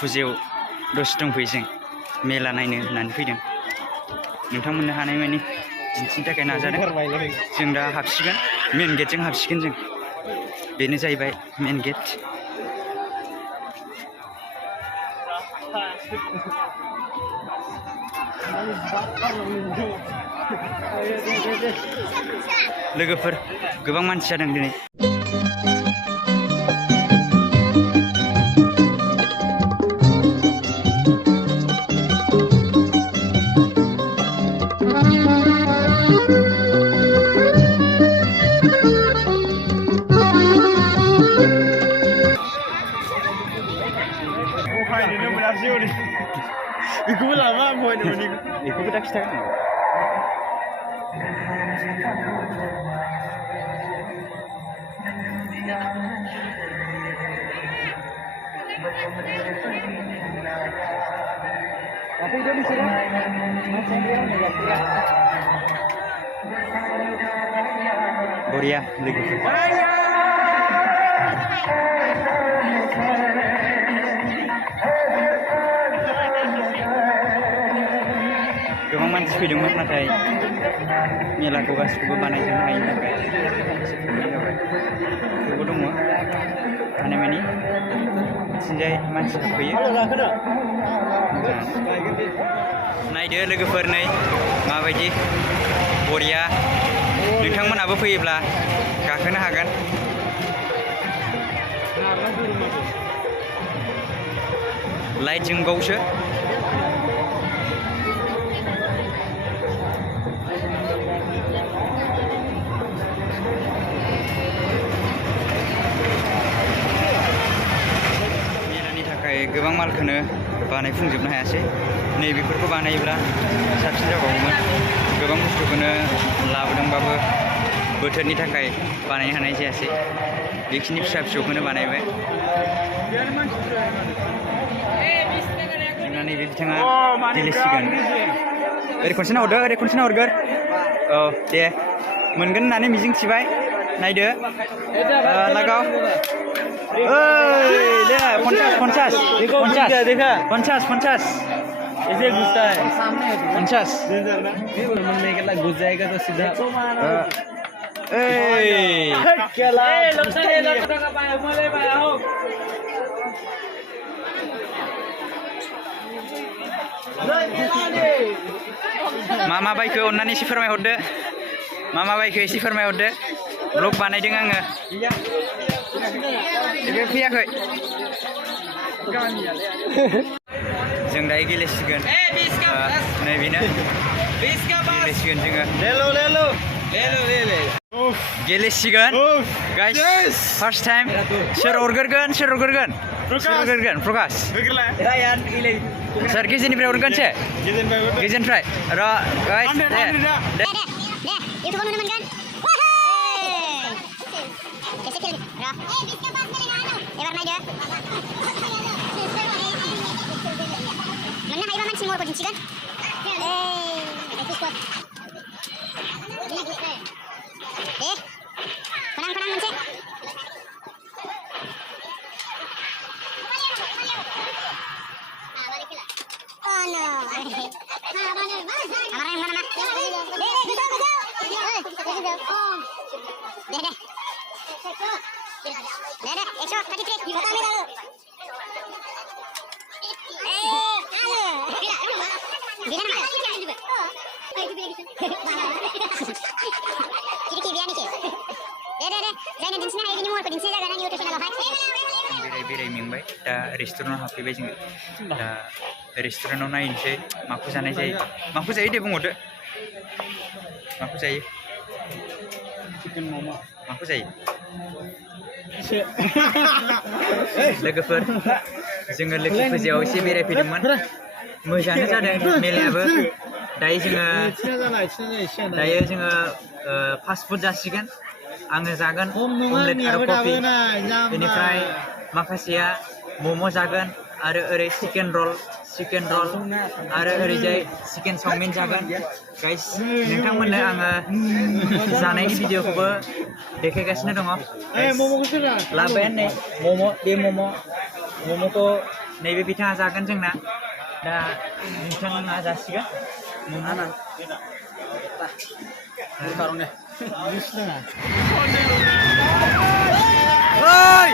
फुजायाव दसे दंफैयो जों मेला नायनो होननानै फैदों नोंथांमोननो हानायमानि दिन्थिनो थाखाय नाजादों जों दा हाबसिगोन मेन गेटजों हाबसिगोन जों बेनो जाहैबाय मेन गेट लोगोफोर गोबां मानसि जादों दिनै बेखौबो लामा आं बहायनो मोनिखौ बेखौबो दा खिथागोन बरिया लोगोफोर गोबां मानसि फैदोंमोन नाथाय मेलाखौ गासिखौबो बानायजोबनो हायिनि थाखाय एसे प्रब्लेम जाबाय थेवबो दङ हानायमानि बिथिंजाय मानसि हाबफैयो नायदो लोगोफोर नै माबायदि बरिया नोंथांमोनाबो फैयोब्ला गाखोनो हागोन लाइट जोंबावसो गोबां मालखौनो बानायफुंजोबनो हायासै नैबेफोरखौ बानायोब्ला साबसिन जाबावोमोन गोबां बुस्थुखौनो लाबोदोंबाबो बोथोरनि थाखाय बानायनो हानाय जायासै बेखिनि फिसा फिसौखौनो बानायबाय जोंना नैबे बिथाङा गेलेसिगोन ओरै खनसे नाहरदो ओरै खनसे नाहरगोन औ दे मोनगोन होननानै मिजिंथिबाय नायदो लागाव दे 50 ऐसे घुसता है 50 मिलने के लिए घुस जाएगा तो सीधा मामा बायखौ अननानै एसे फोरमायहरदो मामा बायखौ एसे फोरमायहरदो ब्लग बानायदों आङो बे फैयाखै जों दायो गेलेसिगोन नैबेनो गेलेसिगोन जोङो गेलेसिगोन गाइस फार्स्ट टाइम सोर हरगोरगोन प्रकाश सोर गेजेरनिफ्राय हरगोनसो गेजेरनिफ्राय र' गाइस दे इउटुबाव नुनो मोनगोन एसे खेल र' एबार नायदो मोननो हायोबा मानसि महरखौ दिन्थिगोन फोनां मोनसे बेराय मेंबाय दा रेस्टुरेन्टाव हाबफैबाय जोङो दा रेस्टुरेन्टाव नायनोसै माखौ जानाय जायो माखौ जायो दे बुंहरदो माखौ जायो चिकेन मम' माखौ जायो लोगोफोर जोङो लोखि फुजायाव एसे बेरायफैदोंमोन मोजाङानो जादों मेलायाबो दायो जोङो फास्ट फुड जासिगोन आङो जागोन अमलेट आरो कफि बेनिफ्राय माखासेया मम' जागोन आरो ओरै चिकेन रल आरो ओरैजाय चिकेन चावमिन जागोन गाइस नोंथांमोननो आङो जानायनि भिडिअखौबो देखायगासिनो दङ लाबाय नै मम'खौ नैबे बिथाङा जागोन जोंना दा नोंथाङा जासिगोन ओइ